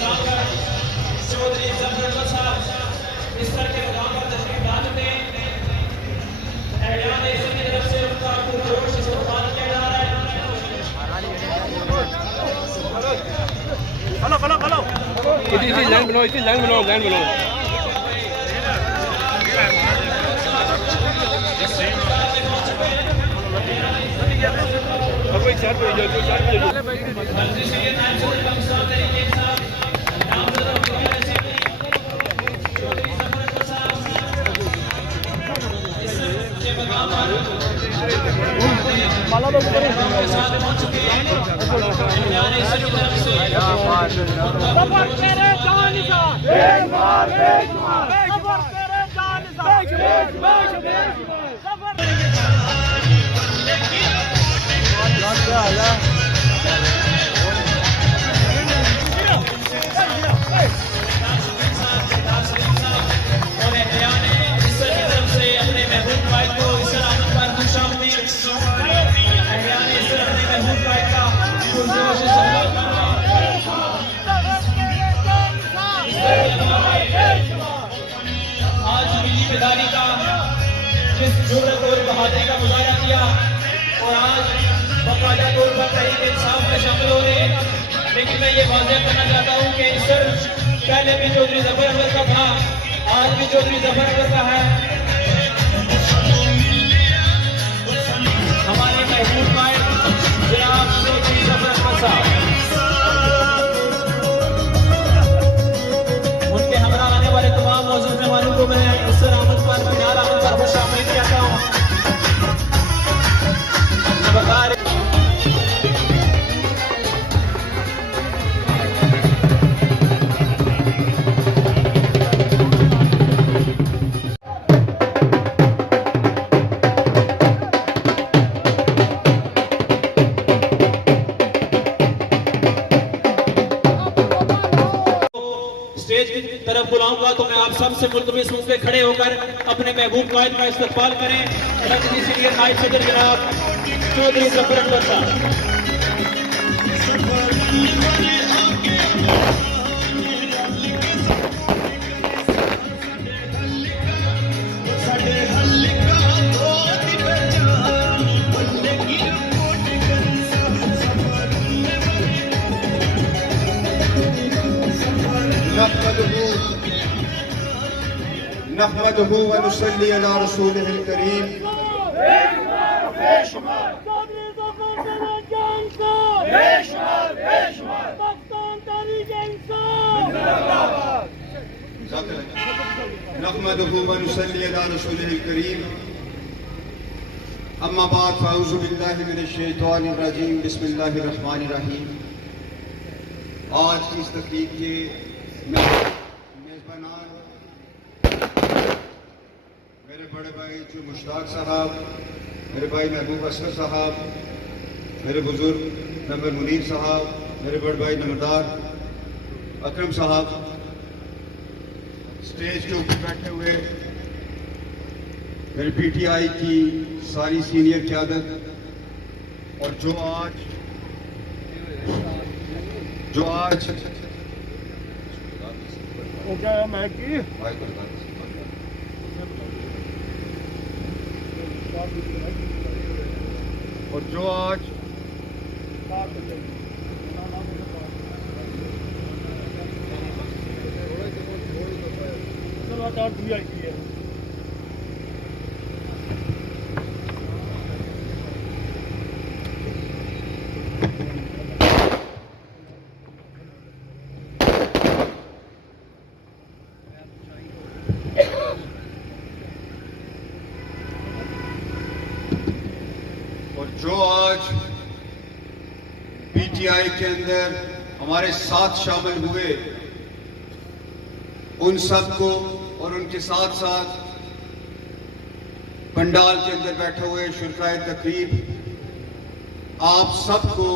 چودھری ظفر احمد صاحب بستر کے مقام پر تشریف لا چکے ہیں۔ اہلیان عزت کی طرف سے ان کا پرجوش استقبال کیا جا رہا ہے۔ اسی لائن بناؤ جرأت اور بہادری کا مظاہرہ کیا اور آج باقاعدہ طور پر تحریک انصاف میں شامل ہو رہے ہیں، لیکن میں یہ واضح کرنا چاہتا ہوں کہ صرف پہلے بھی چودھری ظفر احمد کا تھا، آج بھی چودھری ظفر احمد کا ہے۔ ہمارے محبوب قائد جناب چودھری ظفر احمد صاحب، ان کے ہمراہ آنے والے تمام معزز مہمانوں کو میں اس آمد پر بنیاد آمد پر خوش آمدید کہتا ہوں۔ طرف بلاؤں گا تو میں آپ سب سے ملتمس ہوں کہ کھڑے ہو کر اپنے محبوب قائد کا استقبال کریں۔ مرکزی سینئر نائب صدر جناب چودھری ظفر احمد صاحب۔ نحمده ونصلي على رسوله الكريم نحمده ونصلي على رسوله الكريم اما بعد فاعوذ باللہ من الشیطان الرجیم بسم اللہ الرحمن الرحیم۔ آج کی اس تقریب کے میزبانان میرے بڑے بھائی جو مشتاق صاحب، میرے بھائی محبوب اسکر صاحب، میرے بزرگ ممبر منیر صاحب، میرے بڑے بھائی نمبردار اکرم صاحب، اسٹیج کے اوپر بیٹھے ہوئے میرے پی ٹی آئی کی ساری سینئر قیادت، اور جو آج پی ٹی آئی کے اندر ہمارے ساتھ شامل ہوئے، ان سب کو اور ان کے ساتھ ساتھ پنڈال کے اندر بیٹھے ہوئے شرکائے تقریب، آپ سب کو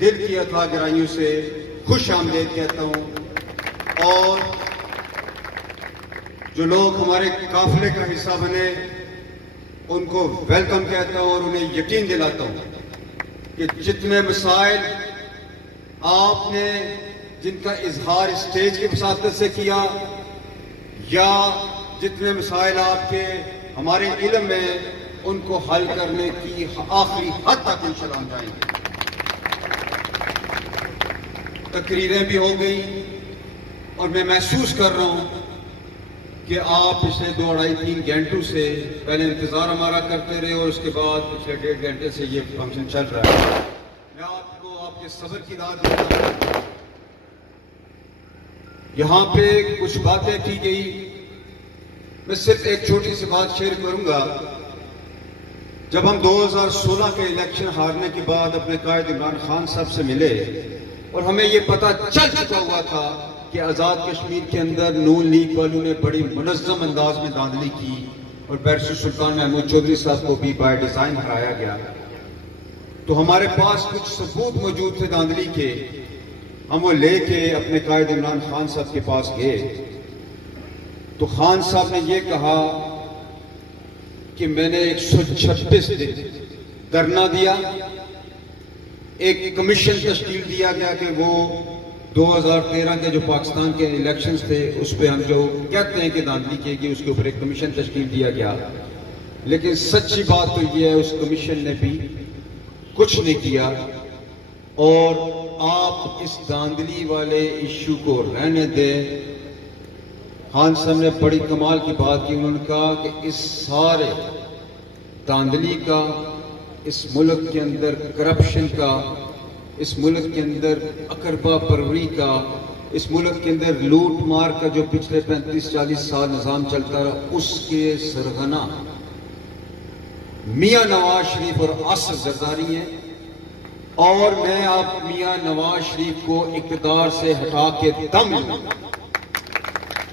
دل کی اتھا گہرائیوں سے خوش آمدید کہتا ہوں، اور جو لوگ ہمارے قافلے کا حصہ بنے ان کو ویلکم کہتا ہوں، اور انہیں یقین دلاتا ہوں کہ جتنے مسائل آپ نے جن کا اظہار اسٹیج کی وساطت سے کیا یا جتنے مسائل آپ کے ہمارے علم میں ان کو حل کرنے کی آخری حد تک انشاءاللہ ہم جائیں گے. تقریریں بھی ہو گئی اور میں محسوس کر رہا ہوں کہ آپ پچھلے 2-2.5-3 گھنٹوں سے پہلے انتظار ہمارا کرتے رہے اور اس کے بعد پچھلے 1.5 گھنٹے سے یہ فنکشن چل رہا ہے. میں آپ کو آپ کے صبر کی داد دیتا ہوں. یہاں پہ کچھ باتیں کی گئی، میں صرف ایک چھوٹی سی بات شیئر کروں گا. جب ہم 2016 کے الیکشن ہارنے کے بعد اپنے قائد عمران خان صاحب سے ملے اور ہمیں یہ پتہ چل چکا ہوا تھا کہ آزاد کشمیر کے اندر نون لیگ والوں نے بڑی منظم انداز میں دھاندلی کی اور بیرسٹر سلطان محمود چودھری صاحب کو بھی بائی ڈیزائن ہرایا گیا، تو ہمارے پاس کچھ ثبوت موجود تھے دھاندلی کے. ہم وہ لے کے اپنے قائد عمران خان صاحب کے پاس گئے تو خان صاحب نے یہ کہا کہ میں نے 126 دن دھرنا دیا، ایک کمیشن تشکیل دیا گیا کہ وہ 2013 کے جو پاکستان کے الیکشنز تھے اس پہ ہم جو کہتے ہیں کہ دھاندلی کی گئی اس کے اوپر ایک کمیشن تشکیل دیا گیا، لیکن سچی بات تو یہ ہے اس کمیشن نے بھی کچھ نہیں کیا. اور آپ اس دھاندلی والے ایشو کو رہنے دیں. خان صاحب نے بڑی کمال کی بات کی، انہوں نے کہا کہ اس سارے دھاندلی کا، اس ملک کے اندر کرپشن کا، اس ملک کے اندر اقربا پروری کا، اس ملک کے اندر لوٹ مار کا جو پچھلے 35-40 سال نظام چلتا رہا، اس کے سرغنہ میاں نواز شریف اور آصف زرداری ہیں. اور میں آپ میاں نواز شریف کو اقتدار سے ہٹا کے دم لوں.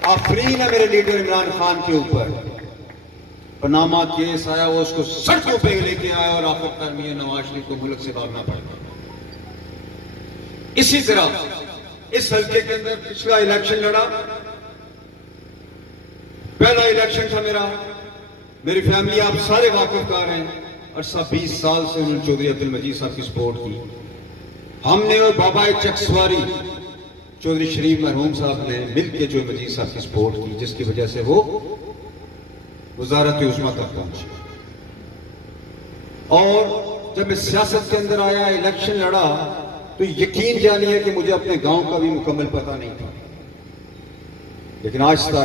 آفرین ہے میرے لیڈر عمران خان کے اوپر. پاناما کیس آیا، وہ اس کو سڑکوں پہ لے کے آیا اور آخرکار میاں نواز شریف کو ملک سے بھاگنا پڑا. اسی طرح اس حلقے کے اندر پچھلا الیکشن لڑا، پہلا الیکشن تھا میرا. میری فیملی آپ سارے واقف کار ہیں، اور 20 سال سے انہوں نے چودھری عبدالمجید صاحب کی سپورٹ کی. ہم نے اور بابا چکسواری چودھری شریف مرحوم صاحب نے مل کے چودھری مجید صاحب کی سپورٹ کی، جس کی وجہ سے وہ وزارت عظمیٰ تک پہنچے. اور جب میں سیاست کے اندر آیا، الیکشن لڑا، تو یقین جانیے کہ مجھے اپنے گاؤں کا بھی مکمل پتہ نہیں تھا، لیکن آہستہ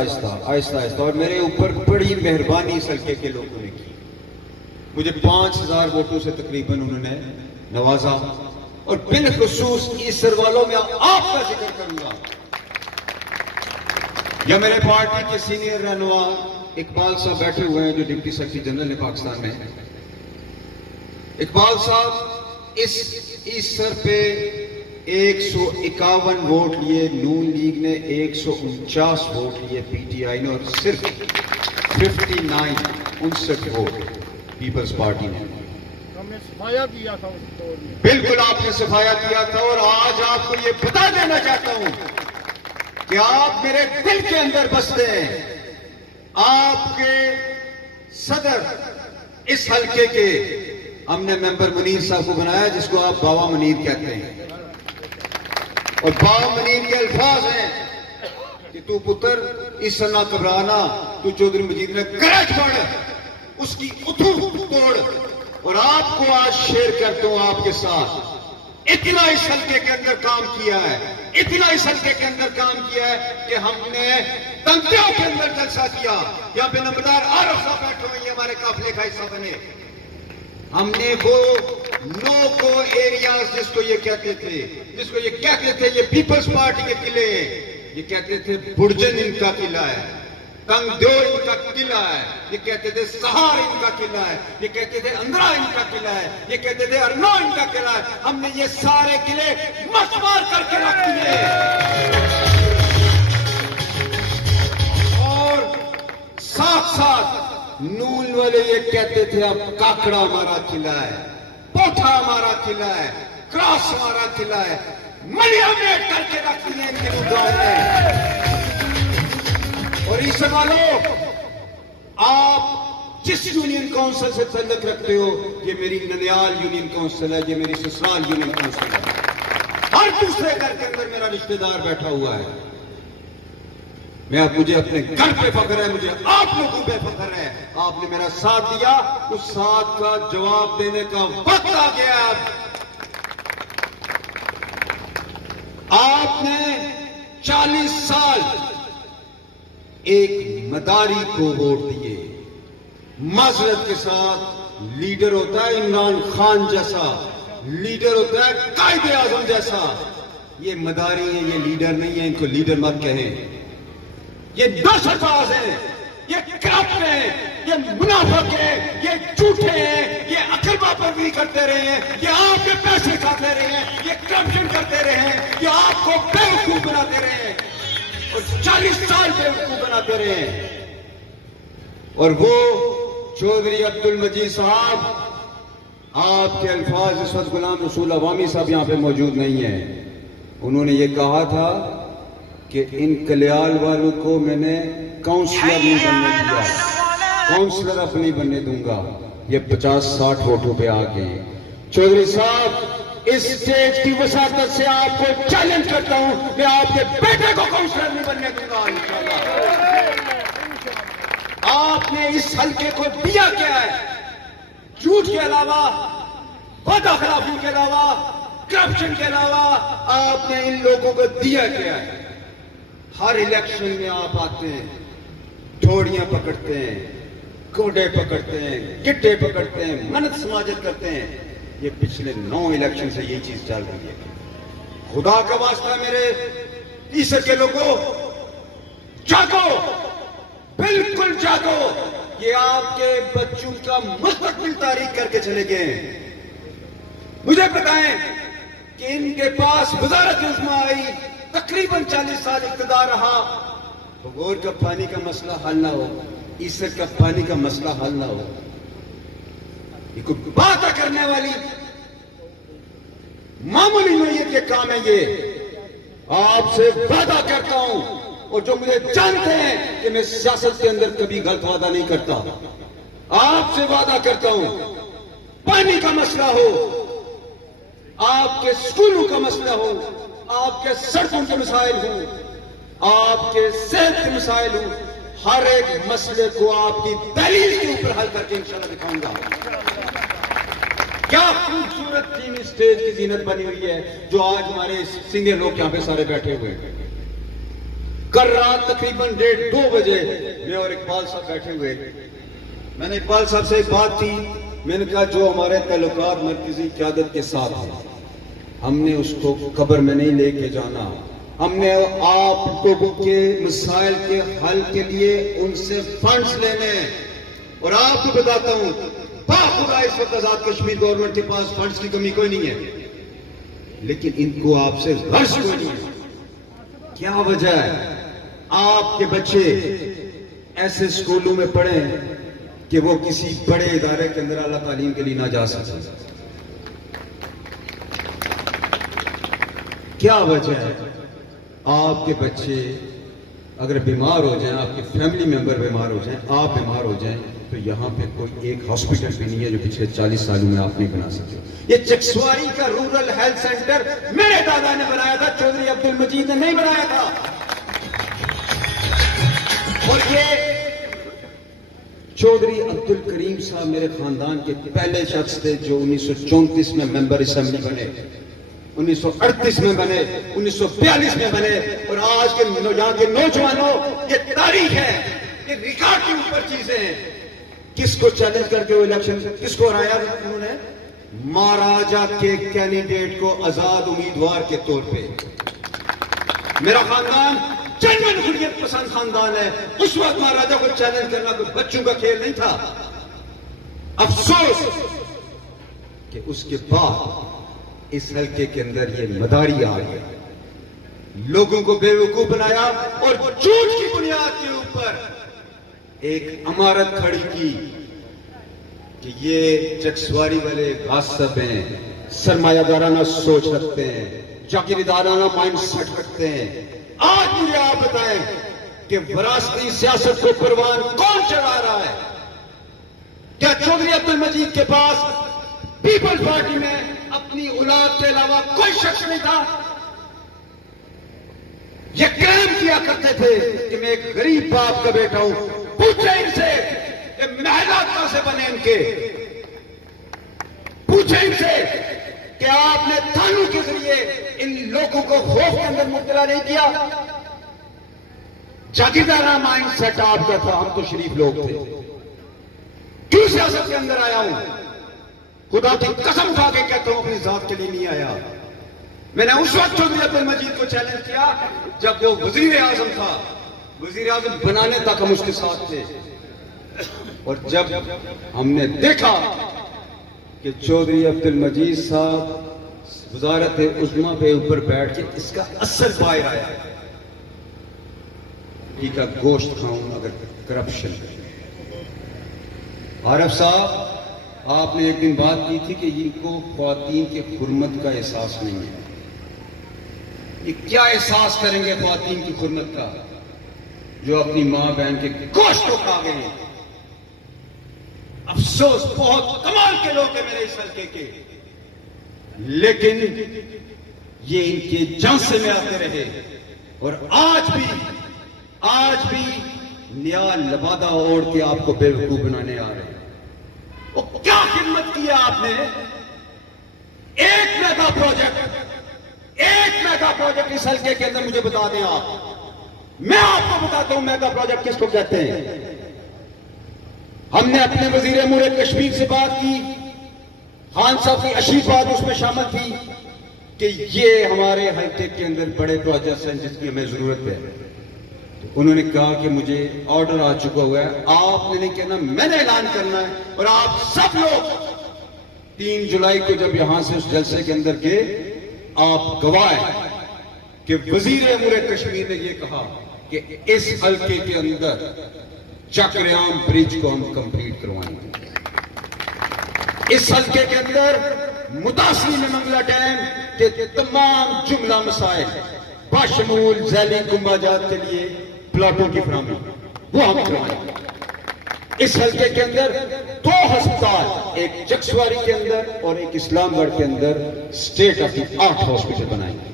آہستہ اور میرے اوپر بڑی مہربانی اس حلقے کے لوگوں نے کی. مجھے 5000 ووٹوں سے تقریباً انہوں نے نوازا. اور بالخصوص ایسر والوں میں آپ کا ذکر کروں گا، یا میرے پارٹی کے سینئر رہنما اقبال صاحب بیٹھے ہوئے ہیں جو ڈپٹی سیکرٹری جنرل ہے پاکستان میں. اقبال صاحب اس ایسر پہ 151 ووٹ لیے، نون لیگ نے 149 ووٹ لیے پی ٹی آئی نے، اور صرف 59 ووٹ پیپلز پارٹی نے. ہم نے صفایا کیا تھا اس دور میں. بالکل آپ نے صفایا کیا تھا. اور آج آپ کو یہ بتا دینا چاہتا ہوں کہ آپ میرے دل کے اندر بستے ہیں. آپ کے صدر اس حلقے کے ہم نے ممبر منیر صاحب کو بنایا، جس کو آپ بابا منیر کہتے ہیں. اور بابا منیر کے الفاظ ہیں کہ تو پتر اس سے نہ گھبرانا، تو چودھری مجید نے کرچ پڑھ، اس کی اتھو توڑ. اور آپ کو آج شیئر کرتا ہوں آپ کے ساتھ، اتنا اس حلقے کے اندر کام کیا ہے، اتنا اس حلقے کے اندر کام کیا ہے کہ ہم نے تنتیوں کے اندر جلسہ کیا. یہاں پہ نمبردار عارف صاحب بیٹھے ہوئے، یہ ہمارے قافلے کا حصہ بنے. ہم نے وہ نو کو ایریاز جس کو یہ کہتے تھے یہ پیپلز پارٹی کے قلعے ہیں، یہ کہتے تھے برجن ان کا قلعہ ہے، تنگ دیو ان کا قلعہ ہے، یہ کہتے تھے سہار ان کا قلعہ ہے، یہ کہتے تھے اندرا ان کا قلعہ ہے، یہ کہتے تھے ارنو ان کا قلعہ ہے. ہم نے یہ سارے قلعے مسمار کر کے رکھ دیے. اور ساتھ ساتھ نون والے یہ کہتے تھے اب کاکڑا ہمارا قلعہ ہے، پوٹھا ہمارا قلعہ ہے، کراس ہمارا قلعہ ہے. ملیا میٹ کر کے رکھ دیے ان کے گاؤں میں. اور اس والوں، آپ جس یونین کونسل سے تعلق رکھتے ہو، یہ میری ننیال یونین کونسل ہے، یہ میری سسرال یونین کونسل ہے. ہر دوسرے گھر کے اندر میرا رشتہ دار بیٹھا ہوا ہے. مجھے اپنے گھر پہ فخر ہے, مجھے آپ لوگوں پہ فخر ہے. آپ نے میرا ساتھ دیا, اس ساتھ کا جواب دینے کا وقت آ گیا. آپ نے 40 سال ایک مداری کو ووٹ دیے. معذرت کے ساتھ لیڈر ہوتا ہے عمران خان جیسا, لیڈر ہوتا ہے قائد اعظم جیسا. یہ مداری ہیں, یہ لیڈر نہیں ہیں. ان کو لیڈر مت کہیں. یہ دہشت باز ہیں, یہ کرپٹ ہیں, یہ منافق ہیں, یہ جھوٹے ہیں, یہ عقل پروری کرتے رہے ہیں, یہ آپ کے پیسے کھاتے رہے ہیں, یہ کرپشن کرتے رہے ہیں, یہ آپ کو بیوقوف بناتے رہے ہیں اور 40 سال بیوقوف بناتے رہے ہیں. اور وہ چودھری عبد المجید صاحب, آپ کے الفاظ اس وقت غلام رسول عوامی صاحب یہاں پہ موجود نہیں ہیں. انہوں نے یہ کہا تھا کہ ان کلیال والوں کو میں نے کاؤنسلر نہیں بننے دیا, کاؤنسلر اب نہیں بننے دوں گا. یہ 50-60 ووٹوں پہ آ گئے. چودھری صاحب, اس اسٹیج کی وساطت سے آپ کو چیلنج کرتا ہوں, میں آپ کے بیٹے کو کاؤنسلر نہیں بننے دوں گا انشاءاللہ. آپ نے اس حلقے کو دیا کیا ہے؟ جھوٹ کے علاوہ, وعدہ خلافی کے علاوہ, کرپشن کے علاوہ آپ نے ان لوگوں کو دیا کیا ہے؟ ہر الیکشن میں آپ آتے ہیں, ڈھوڑیاں پکڑتے ہیں, کوڈے پکڑتے ہیں, گڈے پکڑتے ہیں, منت سماجت کرتے ہیں. یہ پچھلے 9 الیکشن سے یہی چیز چل رہی ہے. خدا کا واسطہ میرے تیسر کے لوگوں, جاگو, بالکل جاگو. یہ آپ کے بچوں کا مستقبل تاریخ کر کے چلے گئے ہیں. مجھے بتائیں کہ ان کے پاس وزارت عظمیٰ آئی, تقریباً 40 سال اقتدار رہا, بھگور کا پانی کا مسئلہ حل نہ ہو, عیسر کا پانی کا مسئلہ حل نہ ہو. یہ کوئی بات کرنے والی معمولی نوعیت کے کام ہے. یہ آپ سے وعدہ کرتا ہوں, اور جو مجھے جانتے ہیں کہ میں سیاست کے اندر کبھی غلط وعدہ نہیں کرتا, آپ سے وعدہ کرتا ہوں, پانی کا مسئلہ ہو, آپ کے سکولوں کا مسئلہ ہو, آپ کے سڑکوں کے مسائل ہوں, آپ کے صحت کے مسائل ہوں, ہر ایک مسئلے کو آپ کی دلیل کے اوپر حل کر کے انشاءاللہ دکھاؤں گا. کیا خوبصورت تین اسٹیج کی زینت بنی ہوئی ہے جو آج ہمارے سینئر لوگ یہاں پہ سارے بیٹھے ہوئے ہیں. کل رات تقریباً 1:30-2 بجے میں اور اقبال صاحب بیٹھے ہوئے. میں نے اقبال صاحب سے ایک بات کی, میں نے کہا جو ہمارے تعلقات مرکزی قیادت کے ساتھ ہیں, ہم نے اس کو قبر میں نہیں لے کے جانا. ہم نے آپ لوگوں کے مسائل کے حل کے لیے ان سے فنڈز لینے. اور آپ کو بتاتا ہوں, باخدا اس وقت آزاد کشمیر گورنمنٹ کے پاس فنڈز کی کمی کوئی نہیں ہے, لیکن ان کو آپ سے غرض کوئی نہیں ہے. کیا وجہ ہے؟ آپ کے بچے ایسے اسکولوں میں پڑھیں کہ وہ کسی بڑے ادارے کے اندر اعلیٰ تعلیم کے لیے نہ جا سکتے. کیا وجہ ہے؟ آپ کے بچے اگر بیمار ہو جائیں, آپ کے فیملی ممبر بیمار ہو جائیں, آپ بیمار ہو جائیں, تو یہاں پہ کوئی ایک ہاسپٹل بھی نہیں ہے جو پچھلے 40 سالوں میں آپ نہیں بنا سکتے. یہ چکسواری کا رورل ہیلتھ سینٹر میرے دادا نے بنایا تھا, چودھری عبد المجید نے نہیں بنایا تھا. اور یہ چودھری عبد الکریم صاحب میرے خاندان کے پہلے شخص تھے جو 1934 میں ممبر اسمبلی بنے, 1938 میں بنے, 1942 میں بنے. اور آج کے یہاں کے نوجوانوں, یہ تاریخ ہے, یہ ریکارڈ کے اوپر چیزیں ہیں. کس کو چیلنج کر کے وہ الیکشن کس کو ہرایا انہوں نے؟ مہاراجا کے کینڈیڈیٹ کو آزاد امیدوار کے طور پہ. میرا خاندان جنرل حریت پسند خاندان ہے. اس وقت مہاراجا کو چیلنج کرنا کوئی بچوں کا کھیل نہیں تھا. افسوس کہ اس کے بعد اس حلقے کے اندر یہ مداری آ گیا, لوگوں کو بے وقوف بنایا اور جھوٹ کی بنیاد کے اوپر ایک عمارت کھڑی کی کہ یہ چکسواری والے غاصب ہیں, سرمایہ دارانہ سوچ رکھتے ہیں, جاگیردارانہ مائنڈ سیٹ رکھتے ہیں. آج مجھے آپ بتائیں کہ وراثتی سیاست کو پروان کون چلا رہا ہے؟ کیا چودھری عبد المجید کے پاس پیپل پارٹی میں اپنی اولاد کے علاوہ کوئی شخص نہیں تھا؟ یہ کلیم کیا کرتے تھے کہ میں ایک غریب باپ کا بیٹا ہوں. پوچھیں ان سے کہ محلات کہاں سے بنے ان کے. پوچھیں ان سے کہ آپ نے تھانوں کے ذریعے ان لوگوں کو خوف کے اندر مبتلا نہیں کیا. جاگیردارانہ مائنڈ سیٹ آپ کا تھا. ہم تو شریف لوگ تھے. کیوں سیاست کے اندر آیا ہوں؟ خدا کی قسم کھا کے کہتا ہوں اپنی ذات کے لیے نہیں آیا. میں نے اس وقت چودھری عبد المجید کو چیلنج کیا جب وہ وزیر اعظم تھا. وزیر اعظم بنانے تک ہم اس کے ساتھ تھے. اور جب ہم نے دیکھا کہ چودھری عبد المجید صاحب وزارت عظمیٰ پہ اوپر بیٹھ کے اس کا اثر باہر آیا. کا گوشت کھاؤں اگر کرپشن. عارف صاحب آپ نے ایک دن بات کی تھی کہ ان کو خواتین کے حرمت کا احساس نہیں ہے. یہ کیا احساس کریں گے خواتین کی حرمت کا جو اپنی ماں بہن کے گوشت کو کھا گئے ہیں. افسوس بہت کمال کے لوگ ہیں میرے اس حلقے کے, لیکن یہ ان کے جانسے میں آتے رہے اور آج بھی نیا لبادہ اوڑھ کے آپ کو بے وقوف بنانے آ رہے ہیں. وہ کیا خدمت کیا آپ نے؟ ایک میگا پروجیکٹ اس حلقے کے اندر مجھے بتا دیں آپ. میں آپ کو بتاتا ہوں میگا پروجیکٹ کس کو کہتے ہیں. ہم نے اپنے وزیر امور کشمیر سے بات کی, خان صاحب کی اشیف بات اس میں شامل تھی کہ یہ ہمارے حلقے کے اندر بڑے پروجیکٹس ہیں جس کی ہمیں ضرورت ہے. انہوں نے کہا کہ مجھے آرڈر آ چکا ہوا ہے, آپ نے نہیں کہنا, میں نے اعلان کرنا ہے. اور آپ سب لوگ 3 جولائی کو جب یہاں سے اس جلسے کے اندر گئے, آپ گواہ ہیں کہ وزیر امور کشمیر نے یہ کہا کہ اس حلقے کے اندر چکریام برج کو ہم کمپلیٹ کروائیں گے. اس حلقے کے اندر متاثرین منگلا ڈیم کے تمام جملہ مسائل باشمول ذیلی گنباجات کے لیے پلاٹوں کی فراہمی وہ ہم کروائیں گے. اس حلقے کے اندر 2 ہسپتال, ایک چکسواری کے اندر اور ایک اسلام گڑھ کے اندر state of the art hospital بنائیں گے.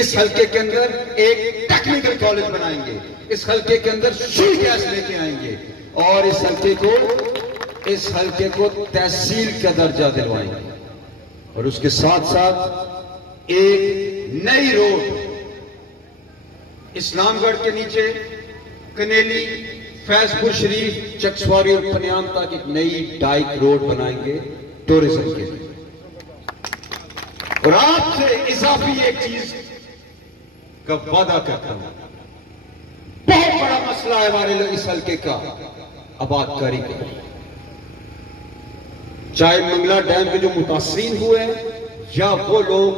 اس حلقے کے اندر ایک ٹیکنیکل کالج بنائیں گے. اس حلقے کے اندر سوئی گیس لے کے آئیں گے اور اس حلقے کو تحصیل کا درجہ دلوائیں گے. اور اس کے ساتھ ساتھ ایک نئی روڈ اسلام گڑھ کے نیچے کنیلی, فیض پور شریف, چکسواری اور پنیام تک ایک نئی ڈائک روڈ بنائیں گے ٹورزم کے لیے. اور آپ سے اضافی ایک چیز کا وعدہ کرتا ہوں, بہت بڑا مسئلہ ہے ہمارے لوگ اس حلقے کا آباد کاری کا. چاہے منگلا ڈیم کے جو متاثرین ہوئے ہیں یا وہ لوگ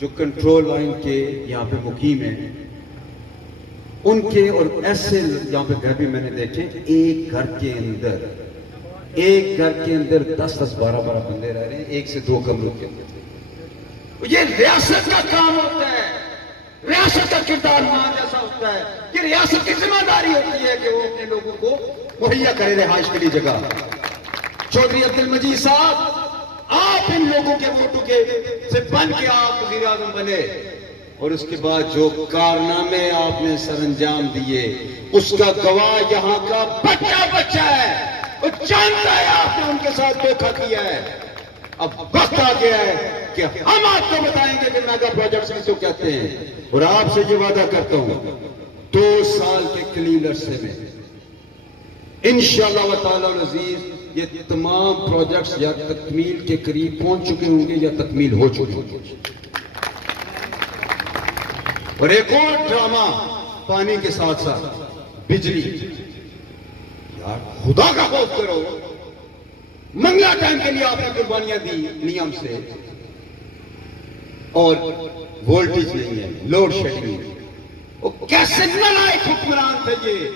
جو کنٹرول لائن کے یہاں پہ مقیم ہیں, ان کے اور ایسے یہاں پہ گھر بھی میں نے دیکھے, ایک گھر کے اندر 10-10, 12 بندے رہ رہے ہیں, 1 سے 2 کمروں کے اندر. یہ ریاست کا کام ہوتا ہے, ریاست کا کردار ہونا جیسا ہوتا ہے کہ ریاست کی ذمہ داری ہوتی ہے کہ وہ اپنے لوگوں کو مہیا کرے رہائش کے لیے جگہ. چودھری عبد المجید صاحب, آپ ان لوگوں کے ووٹوں سے بن کے آپ وزیر اعظم بنے اور اس کے بعد جو کارنامے آپ نے سر انجام دیے اس کا گواہ یہاں کا بچہ ہے. وہ جانتا ہے آپ نے ان کے ساتھ دھوکہ کیا ہے. اب وقت آ گیا ہے کہ ہم آپ کو بتائیں گے کہ میگا پروجیکٹس کس کو کہتے ہیں. اور آپ سے یہ وعدہ کرتا ہوں 2 سال کے کلیل عرصے میں انشاءاللہ تعالی العزیز یہ تمام پروجیکٹس یا تکمیل کے قریب پہنچ چکے ہوں گے یا تکمیل ہو چکے ہوں گے. اور ایک اور ڈرامہ پانی کے ساتھ ساتھ بجلی. یار خدا کا خوف کرو, منگلا ٹائم کے لیے آپ نے قربانیاں دی نیم سے, اور وولٹیج نہیں ہے, لوڈ شیڈنگ. وہ کیسے نالائق حکمران تھے, یہ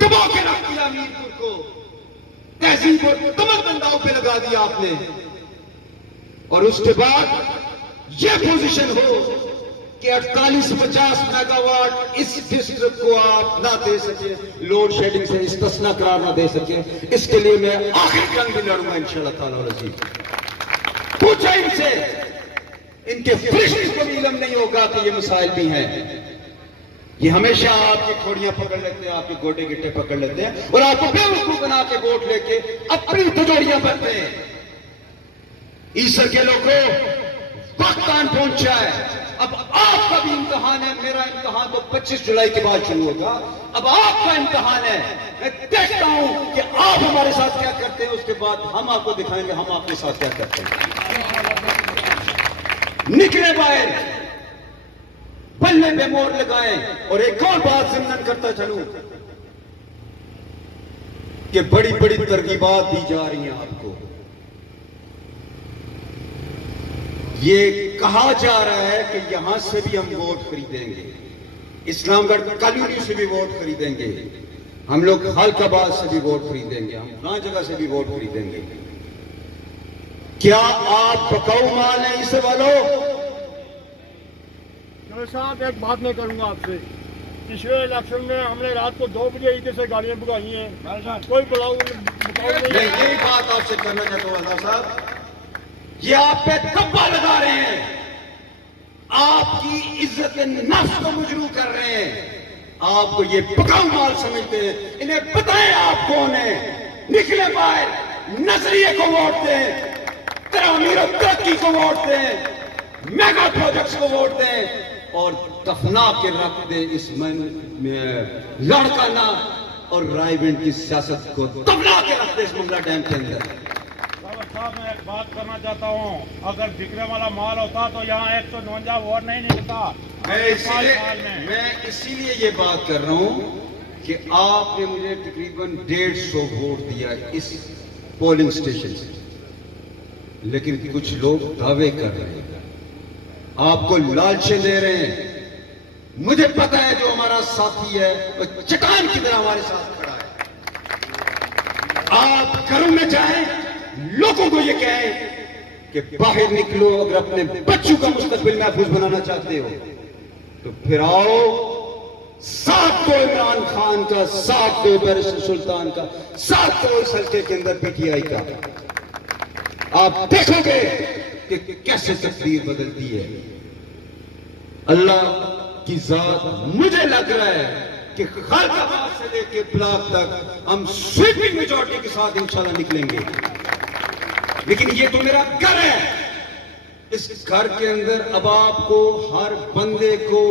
دبا کے رکھ دیا میرپور کو, تہذیب اور تمام بنداؤں پہ لگا دیا آپ نے. اور اس کے بعد یہ پوزیشن ہو کہ 48-50 میگا واٹ اس ڈسٹرکٹ کو آپ نہ دے سکے, لوڈ شیڈنگ سے استثناء قرار نہ دے سکے. اس کے لیے میں آخری جنگ بھی لڑوں گا انشاءاللہ تعالی العزیز. پوچھا ان سے ان کے فرشتے کو بھی علم نہیں ہوگا کہ یہ مسائل بھی ہیں. یہ ہمیشہ آپ کی کھوڑیاں پکڑ لیتے ہیں, آپ کے گوٹے گٹے پکڑ لیتے ہیں اور آپ کو بیوقوف بنا کے ووٹ لے کے اپنی تجوڑیاں بنتے ہیں. عیسر کے لوگوں وقت آن پہنچا ہے. اب آپ کا بھی امتحان ہے. میرا امتحان تو 25 جولائی کے بعد شروع ہوگا. اب آپ کا امتحان ہے. میں دیکھتا ہوں کہ آپ ہمارے ساتھ کیا کرتے ہیں, اس کے بعد ہم آپ کو دکھائیں گے ہم آپ کے ساتھ کیا کرتے ہیں. نکلے باہر, بلے پہ مور لگائیں. اور ایک اور بات ضمن کرتا چلوں کہ بڑی بڑی ترغیبات دی جا رہی ہیں آپ کو. یہ کہا جا رہا ہے کہ یہاں سے بھی ہم ووٹ خریدیں گے, اسلام گڑھ کالونی سے بھی ووٹ خریدیں گے, ہم لوگ خالق آباد سے بھی ووٹ خریدیں گے, ہم فلاں جگہ سے بھی ووٹ خریدیں گے. کیا آپ بکاؤ مال ہیں اس والوں؟ صاحب ایک بات میں کروں گا آپ سے. پچھلے الیکشن میں ہم نے رات کو 2 بجے عیدے سے گاڑیاں بگائی ہیں, کوئی بلاؤ نہیں. میں یہی بات آپ سے کرنا چاہتا ہوں اللہ صاحب, یہ آپ پہ دبا لگا رہے ہیں, آپ کی عزت نفس کو مجروح کر رہے ہیں, آپ کو یہ بکاؤ مال سمجھتے ہیں. انہیں بتائیں آپ کون ہیں. نکلے باہر, نظریے کو ووٹ دیں, تعمیر و ترقی کو ووٹ دیں, میگا پروجیکٹس کو ووٹ دیں اور دفنا کے رکھ دیں اس لڑکانہ اور رائے بینٹ کی سیاست کو دفنا کے رکھ دیں اس منگلہ ڈیم کے اندر. صاحب میں ایک بات کرنا چاہتا ہوں, اگر بکنے والا مال ہوتا تو یہاں 149 ووٹ نہیں نکلتا. میں اسی لیے یہ بات کر رہا ہوں کہ آپ نے مجھے تقریباً 150 ووٹ دیا اس پولنگ اسٹیشن سے, لیکن کچھ لوگ دعوے کر رہے ہیں, آپ کو لالچیں دے رہے ہیں. مجھے پتا ہے جو ہمارا ساتھی ہے وہ چٹان کی طرح ہمارے ساتھ کھڑا ہے. آپ گھروں میں جائیں, لوگوں کو یہ کہیں کہ باہر نکلو, اگر اپنے بچوں کا مستقبل محفوظ بنانا چاہتے ہو تو پھر آؤ, ساتھ دو عمران خان کا, ساتھ دو بیرسٹر سلطان کا, ساتھ دو اس حلقے کے اندر پی ٹی آئی کا. آپ دیکھو گے کہ کیسے تقدیر بدلتی ہے. اللہ کی ذات مجھے لگ رہا ہے کہ خالق آباد سے لے کے بلاک تک ہم سویپنگ میجورٹی کے ساتھ انشاءاللہ نکلیں گے. لیکن یہ تو میرا گھر ہے, اس گھر کے اندر اب آپ کو ہر بندے کو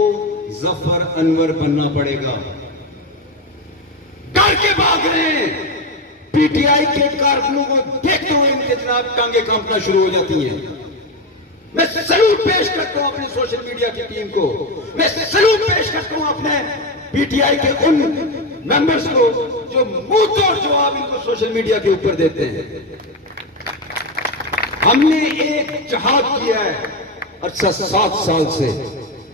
ظفر انور بننا پڑے گا. ڈر کے بھاگ رہے ہیں. پی ٹی آئی کے کارکنوں کو دیکھتے ہوئے ان کے جناب ٹانگیں کانپنا شروع ہو جاتی ہیں. میں سلوٹ پیش کرتا ہوں اپنے سوشل میڈیا کی ٹیم کو, میں سلوٹ پیش کرتا ہوں اپنے پی ٹی آئی کے ان ممبرز کو جو منہ توڑ جواب ان کو سوشل میڈیا کے اوپر دیتے ہیں. ہم نے ایک جہاد کیا ہے عرصہ 7 سال سے,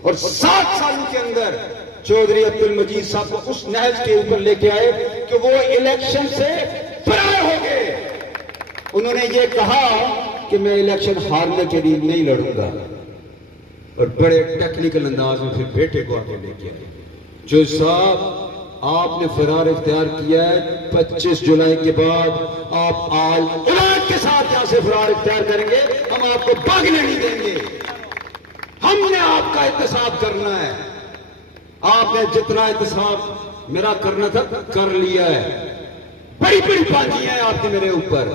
اور 7 سالوں کے اندر چودھری عبد المجید صاحب کو اس نہج کے اوپر لے کے آئے کہ وہ الیکشن سے فرار ہو گئے. انہوں نے یہ کہا کہ میں الیکشن ہارنے کے لیے نہیں لڑوں گا, اور بڑے ٹیکنیکل انداز میں پھر بیٹے کو آگے لے کے آئے. جو صاحب آپ نے فرار اختیار کیا ہے, 25 جولائی کے بعد آپ آل اولاد کے ساتھ یہاں سے فرار اختیار کریں گے, ہم آپ کو بھاگنے نہیں دیں گے. ہم نے آپ کا احتساب کرنا ہے. آپ نے جتنا احتساب میرا کرنا تھا کر لیا ہے. بڑی بڑی پانچیاں ہیں آپ کی میرے اوپر,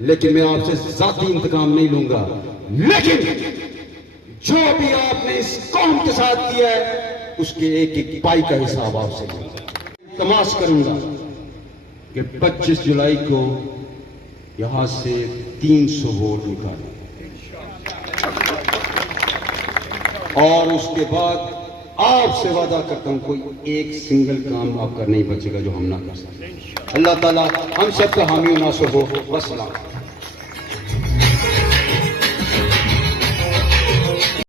لیکن میں آپ سے ذاتی انتقام نہیں لوں گا. لیکن جو بھی آپ نے اس قوم کے ساتھ کیا ہے اس کے ایک ایک پائی کا حساب آپ سے تماس کروں گا کہ 25 جولائی کو یہاں سے 300 ووٹ نکالیں, اور اس کے بعد آپ سے وعدہ کرتا ہوں کوئی ایک سنگل کام آپ کا نہیں بچے گا جو ہم نہ کر سکتے. اللہ تعالیٰ ہم سب کا حامی و ناصر ہو. والسلام.